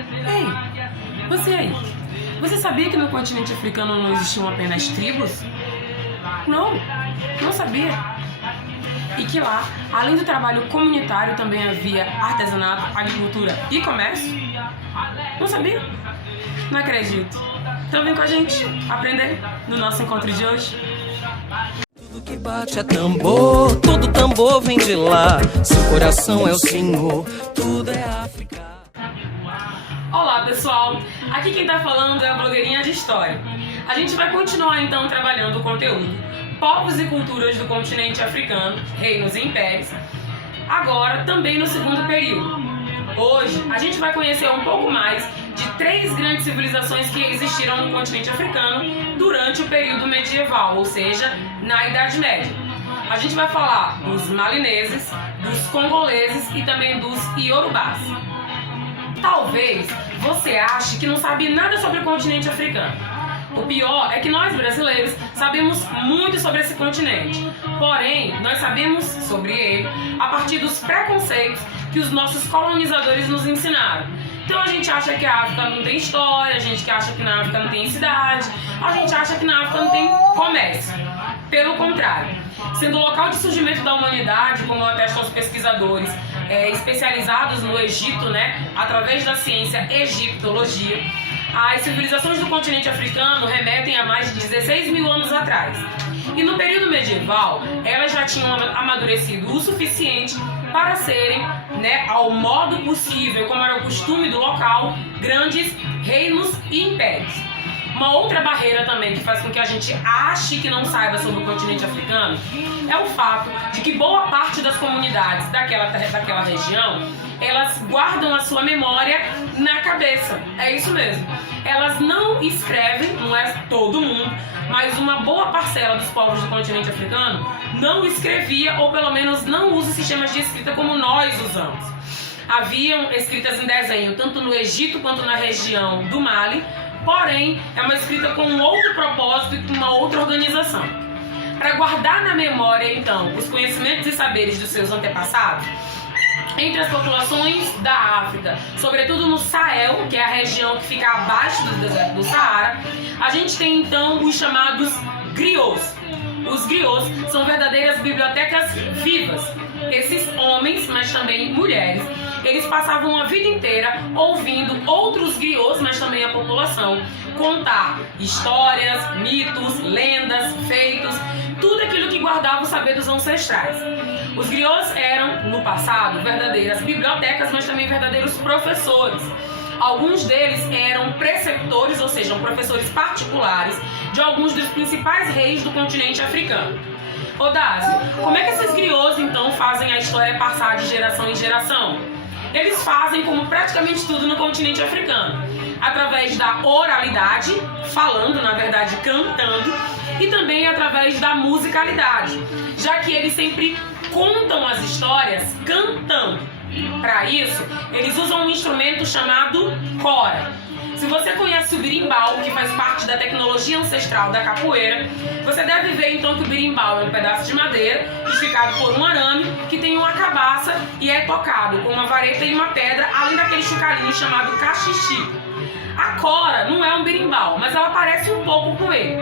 Ei, você aí, você sabia que no continente africano não existiam apenas tribos? Não sabia. E que lá, além do trabalho comunitário, também havia artesanato, agricultura e comércio? Não sabia? Não acredito. Então vem com a gente aprender no nosso encontro de hoje. Tudo que bate é tambor, todo tambor vem de lá. Seu coração é o Senhor, tudo é África. Olá pessoal, aqui quem tá falando é a blogueirinha de história. A gente vai continuar então trabalhando o conteúdo povos e culturas do continente africano, reinos e impérios, agora também no segundo período. Hoje a gente vai conhecer um pouco mais de 3 grandes civilizações que existiram no continente africano durante o período medieval, ou seja, na Idade Média. A gente vai falar dos malineses, dos congoleses e também dos iorubás. Talvez você ache que não sabe nada sobre o continente africano. O pior é que nós brasileiros sabemos muito sobre esse continente, porém nós sabemos sobre ele a partir dos preconceitos que os nossos colonizadores nos ensinaram. Então a gente acha que a África não tem história, a gente acha que na África não tem cidade, a gente acha que na África não tem comércio. Pelo contrário, sendo o local de surgimento da humanidade, como atestam os pesquisadores especializados no Egito, através da ciência egiptologia, as civilizações do continente africano remetem a mais de 16 mil anos atrás. E no período medieval, elas já tinham amadurecido o suficiente para serem, ao modo possível, como era o costume do local, grandes reinos e impérios. Uma outra barreira também que faz com que a gente ache que não saiba sobre o continente africano é o fato de que boa parte das comunidades daquela região, elas guardam a sua memória na cabeça. É isso mesmo. Elas não escrevem, não é todo mundo, mas uma boa parcela dos povos do continente africano não escrevia, ou pelo menos não usa sistemas de escrita como nós usamos. Haviam escritas em desenho, tanto no Egito quanto na região do Mali, porém é uma escrita com um outro propósito e com uma outra organização. Para guardar na memória, então, os conhecimentos e saberes dos seus antepassados, entre as populações da África, sobretudo no Sahel, que é a região que fica abaixo do deserto do Saara, a gente tem então os chamados griots. Os griots são verdadeiras bibliotecas vivas. Esses homens, mas também mulheres, eles passavam a vida inteira ouvindo outros griots, mas também a população, contar histórias, mitos, lendas, feitos, tudo aquilo que guardava o saber dos ancestrais. Os griots eram, no passado, verdadeiras bibliotecas, mas também verdadeiros professores. Alguns deles eram preceptores, ou seja, professores particulares de alguns dos principais reis do continente africano. Odásio, como é que esses griots, então, fazem a história passar de geração em geração? Eles fazem como praticamente tudo no continente africano, através da oralidade, falando, na verdade, cantando, e também através da musicalidade, já que eles sempre contam as histórias cantando. Para isso, eles usam um instrumento chamado cora. Se você conhece o berimbau, que faz parte da tecnologia ancestral da capoeira, você deve ver então que o berimbau é um pedaço de madeira esticado por um arame que tem uma cabaça e é tocado com uma vareta e uma pedra, além daquele chocalhinho chamado cachixi. A cora não é um berimbau, mas ela parece um pouco com ele.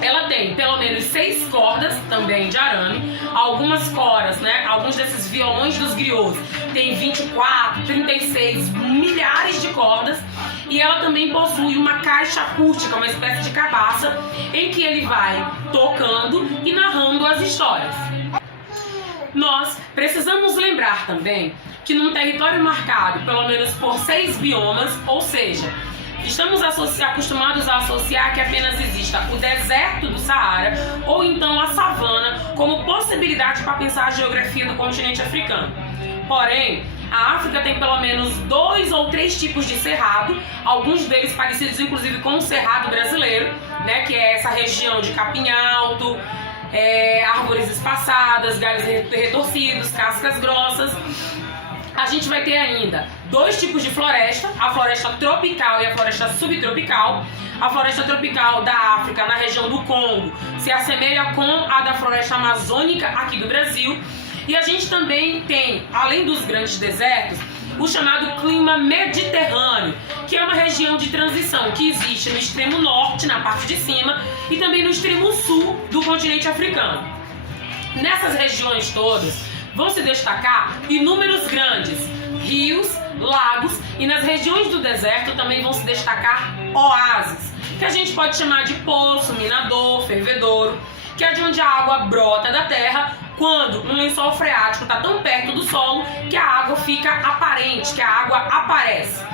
Ela tem pelo menos 6 cordas, também de arame, algumas coras, alguns desses violões dos griots tem 24, 36, milhares de cordas, e ela também possui uma caixa acústica, uma espécie de cabaça, em que ele vai tocando e narrando as histórias. Nós precisamos lembrar também que num território marcado pelo menos por 6 biomas, ou seja, estamos acostumados a associar que apenas exista o deserto do Saara ou então a savana como possibilidade para pensar a geografia do continente africano. Porém, a África tem pelo menos 2 ou 3 tipos de cerrado, alguns deles parecidos inclusive com o cerrado brasileiro, que é essa região de capim alto, árvores espaçadas, galhos retorcidos, cascas grossas. A gente vai ter ainda 2 tipos de floresta, a floresta tropical e a floresta subtropical. A floresta tropical da África, na região do Congo, se assemelha com a da floresta amazônica aqui do Brasil. E a gente também tem, além dos grandes desertos, o chamado clima mediterrâneo, que é uma região de transição que existe no extremo norte, na parte de cima, e também no extremo sul do continente africano. Nessas regiões todas vão se destacar inúmeros grandes rios, lagos, e nas regiões do deserto também vão se destacar oásis, que a gente pode chamar de poço, minador, fervedouro, que é de onde a água brota da terra quando um lençol freático está tão perto do solo que a água fica aparente, que a água aparece.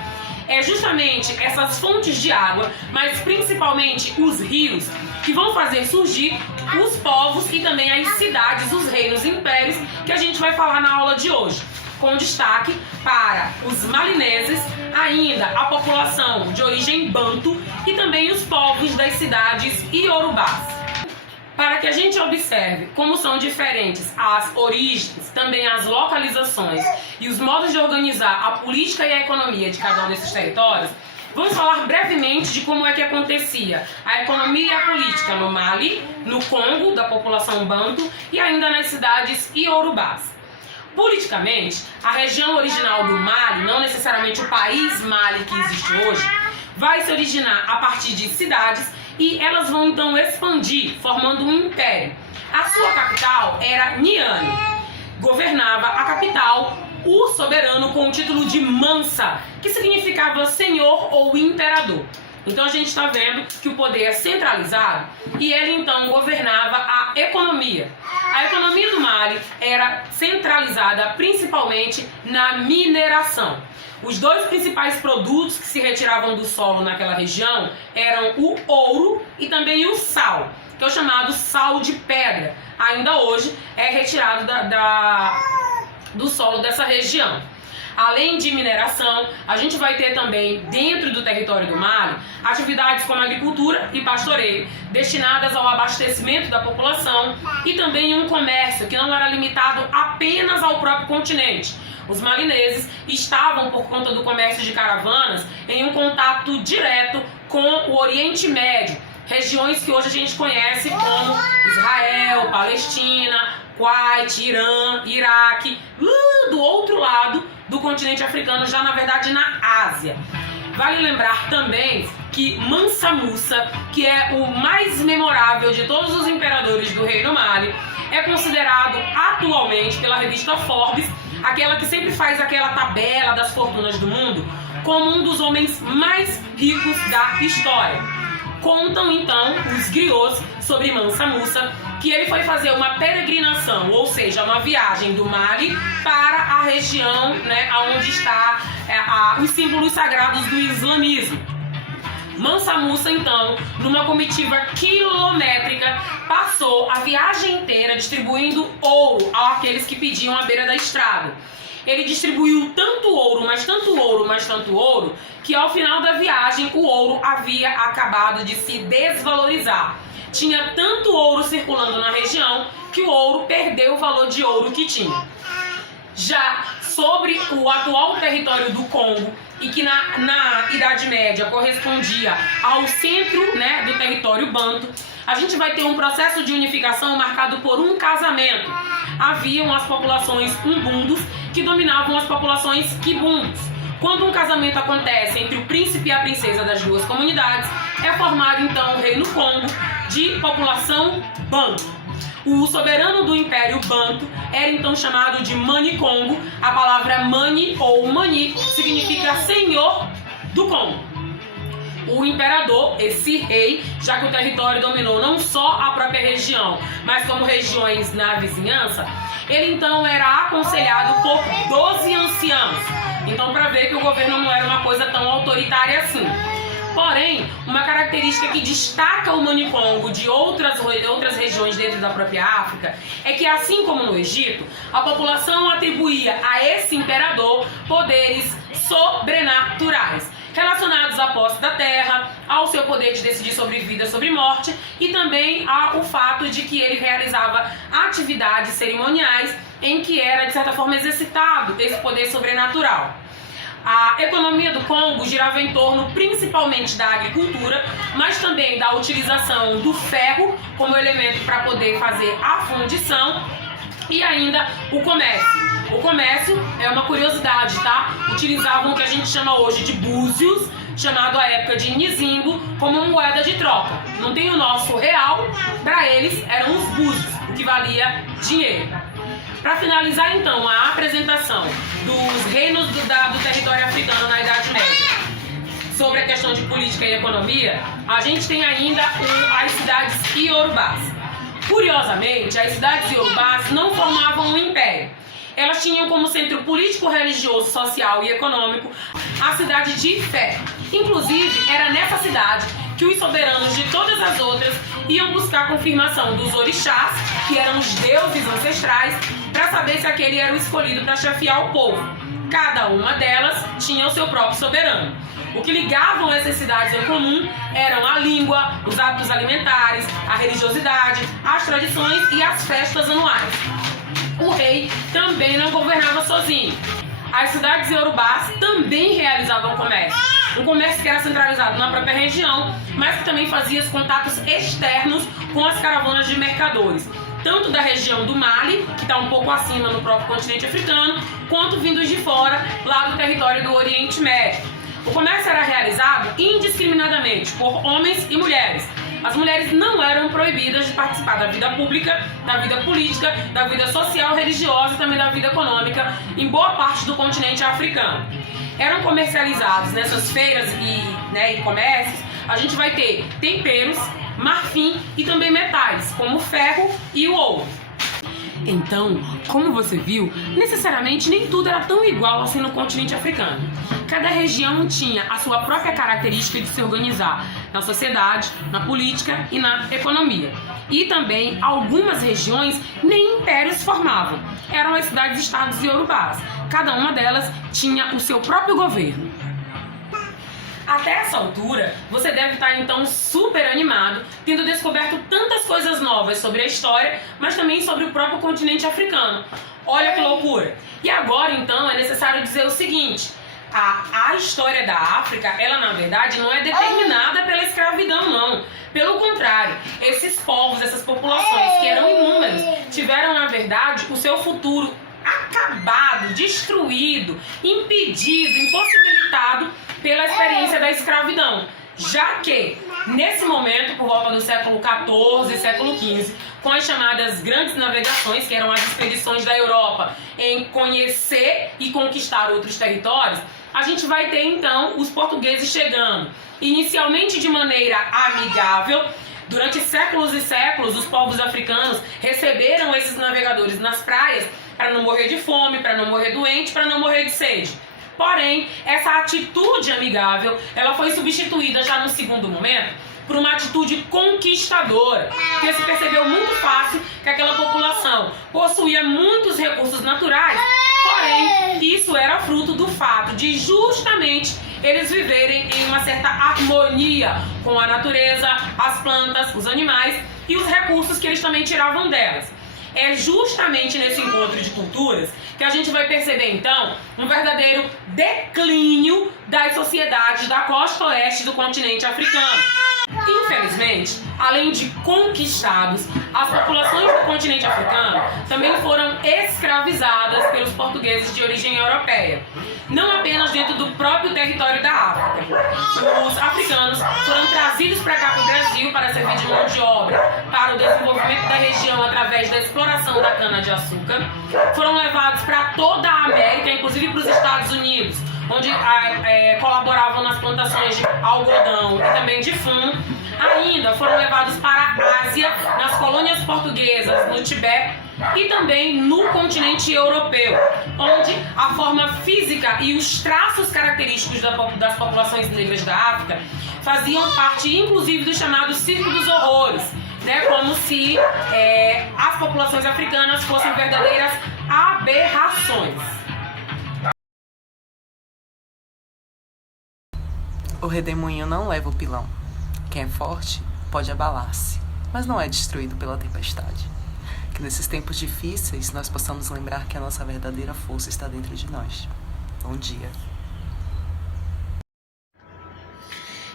É justamente essas fontes de água, mas principalmente os rios, que vão fazer surgir os povos e também as cidades, os reinos e impérios, que a gente vai falar na aula de hoje, com destaque para os malineses, ainda a população de origem banto e também os povos das cidades iorubás. Para que a gente observe como são diferentes as origens, também as localizações e os modos de organizar a política e a economia de cada um desses territórios, vamos falar brevemente de como é que acontecia a economia e a política no Mali, no Congo, da população banto, e ainda nas cidades iorubás. Politicamente, a região original do Mali, não necessariamente o país Mali que existe hoje, vai se originar a partir de cidades e elas vão então expandir, formando um império. A sua capital era Niani. Governava a capital o soberano com o título de Mansa, que significava senhor ou imperador. Então a gente está vendo que o poder é centralizado e ele então governava a economia. A economia do Mali era centralizada principalmente na mineração. Os dois principais produtos que se retiravam do solo naquela região eram o ouro e também o sal, que é o chamado sal de pedra. Ainda hoje é retirado do solo dessa região. Além de mineração, a gente vai ter também, dentro do território do Mali, atividades como agricultura e pastoreio, destinadas ao abastecimento da população e também um comércio que não era limitado apenas ao próprio continente. Os malineses estavam, por conta do comércio de caravanas, em um contato direto com o Oriente Médio, regiões que hoje a gente conhece como Israel, Palestina, Kuwait, Irã, Iraque, do outro lado do continente africano, já na verdade na Ásia. Vale lembrar também que Mansa Musa, que é o mais memorável de todos os imperadores do Reino Mali, é considerado atualmente pela revista Forbes, aquela que sempre faz aquela tabela das fortunas do mundo, como um dos homens mais ricos da história. Contam então os griots sobre Mansa Musa que ele foi fazer uma peregrinação, ou seja, uma viagem do Mali para a região, onde está os símbolos sagrados do islamismo. Mansa Musa, então, numa comitiva quilométrica, passou a viagem inteira distribuindo ouro àqueles que pediam à beira da estrada. Ele distribuiu tanto ouro, mas tanto ouro, mas tanto ouro, que ao final da viagem o ouro havia acabado de se desvalorizar. Tinha tanto ouro circulando na região que o ouro perdeu o valor de ouro que tinha. Já sobre o atual território do Congo, e que na Idade Média correspondia ao centro do território banto, a gente vai ter um processo de unificação marcado por um casamento. Haviam as populações umbundos que dominavam as populações quibundos. Quando um casamento acontece entre o príncipe e a princesa das duas comunidades, é formado então o Reino Congo de população banto. O soberano do Império Banto era então chamado de Mani Congo. A palavra Mani ou Mani significa senhor do Congo. O imperador, esse rei, já que o território dominou não só a própria região, mas como regiões na vizinhança, ele então era aconselhado por 12 anciãos. Então, para ver que o governo não era uma coisa tão autoritária assim. Porém, uma característica que destaca o Mani Congo de outras regiões dentro da própria África é que, assim como no Egito, a população atribuía a esse imperador poderes sobrenaturais, relacionados à posse da terra, ao seu poder de decidir sobre vida e sobre morte, e também ao fato de que ele realizava atividades cerimoniais em que era, de certa forma, exercitado esse poder sobrenatural. A economia do Congo girava em torno principalmente da agricultura, mas também da utilização do ferro como elemento para poder fazer a fundição E ainda o comércio. O comércio é uma curiosidade, tá? Utilizavam o que a gente chama hoje de búzios, chamado à época de nizimbo, como moeda de troca. Não tem o nosso real, para eles eram os búzios, o que valia dinheiro. Para finalizar então a apresentação dos reinos do território africano na Idade Média, sobre a questão de política e economia, a gente tem ainda as cidades iorubás. Curiosamente, as cidades iorubás não formavam um império. Elas tinham como centro político, religioso, social e econômico a cidade de Ifé. Inclusive, era nessa cidade que os soberanos de todas as outras iam buscar a confirmação dos orixás, que eram os deuses ancestrais, para saber se aquele era o escolhido para chefiar o povo. Cada uma delas tinha o seu próprio soberano. O que ligavam essas cidades em comum eram a língua, os hábitos alimentares, a religiosidade, as tradições e as festas anuais. O rei também não governava sozinho. As cidades iorubás também realizavam comércio. Um comércio que era centralizado na própria região, mas que também fazia os contatos externos com as caravanas de mercadores, tanto da região do Mali, que está um pouco acima no próprio continente africano, quanto vindos de fora, lá do território do Oriente Médio. O comércio era realizado indiscriminadamente por homens e mulheres. As mulheres não eram proibidas de participar da vida pública, da vida política, da vida social, religiosa e também da vida econômica em boa parte do continente africano. Eram comercializados nessas feiras e comércios, a gente vai ter temperos, marfim e também metais, como o ferro e o ouro. Então, como você viu, necessariamente nem tudo era tão igual assim no continente africano. Cada região tinha a sua própria característica de se organizar na sociedade, na política e na economia. E também algumas regiões nem impérios formavam. Eram as cidades-estados iorubás. Cada uma delas tinha o seu próprio governo. Até essa altura, você deve estar então super animado, tendo descoberto tantas coisas novas sobre a história, mas também sobre o próprio continente africano. Olha que loucura! E agora então é necessário dizer o seguinte: a história da África, ela na verdade não é determinada pela escravidão, não. Pelo contrário, esses povos, essas populações que eram inúmeras, tiveram na verdade o seu futuro acabado, destruído, impedido, impossibilitado pela experiência da escravidão, já que nesse momento, por volta do século XIV e século XV, com as chamadas grandes navegações, que eram as expedições da Europa em conhecer e conquistar outros territórios, a gente vai ter então os portugueses chegando, inicialmente de maneira amigável. Durante séculos e séculos, os povos africanos receberam esses navegadores nas praias para não morrer de fome, para não morrer doente, para não morrer de sede. Porém, essa atitude amigável, ela foi substituída já no segundo momento por uma atitude conquistadora, porque se percebeu muito fácil que aquela população possuía muitos recursos naturais, porém, isso era fruto do fato de justamente eles viverem em uma certa harmonia com a natureza, as plantas, os animais e os recursos que eles também tiravam delas. É justamente nesse encontro de culturas que a gente vai perceber, então, um verdadeiro declínio das sociedades da costa oeste do continente africano. Infelizmente, além de conquistados, as populações do continente africano também foram escravizadas pelos portugueses de origem europeia. Não apenas dentro do próprio território da África. Os africanos foram trazidos para cá para o Brasil para servir de mão de obra para o desenvolvimento da região através da exploração da cana-de-açúcar. Foram levados para toda a América, inclusive para os Estados Unidos, onde colaboravam nas plantações de algodão e também de fumo. Ainda foram levados para a Ásia, nas colônias portuguesas, no Tibete e também no continente europeu, onde a forma física e os traços característicos das populações negras da África faziam parte, inclusive, do chamado Circo dos Horrores, né? Como se as populações africanas fossem verdadeiras aberrações. O redemoinho não leva o pilão. Quem é forte pode abalar-se, mas não é destruído pela tempestade. Que nesses tempos difíceis nós possamos lembrar que a nossa verdadeira força está dentro de nós. Bom dia.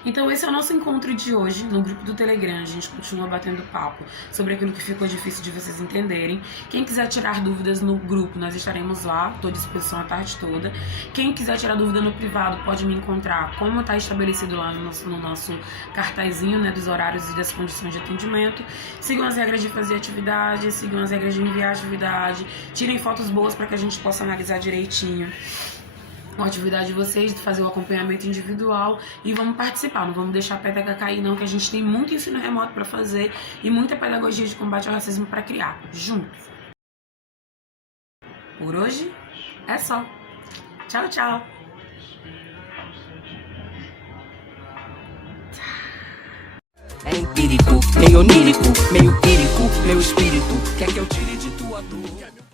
Então esse é o nosso encontro de hoje no grupo do Telegram. A gente continua batendo papo sobre aquilo que ficou difícil de vocês entenderem. Quem quiser tirar dúvidas no grupo, nós estaremos lá, estou à disposição a tarde toda. Quem quiser tirar dúvida no privado pode me encontrar, como está estabelecido lá no nosso cartazinho, né, dos horários e das condições de atendimento. Sigam as regras de fazer atividade, sigam as regras de enviar atividade, tirem fotos boas para que a gente possa analisar direitinho a atividade de vocês, fazer o acompanhamento individual e vamos participar, não vamos deixar a peteca cair não, que a gente tem muito ensino remoto para fazer e muita pedagogia de combate ao racismo para criar, juntos. Por hoje é só. Tchau, tchau! É empírico, meio onírico, meio quírico, meu espírito quer que eu tire de tua dor.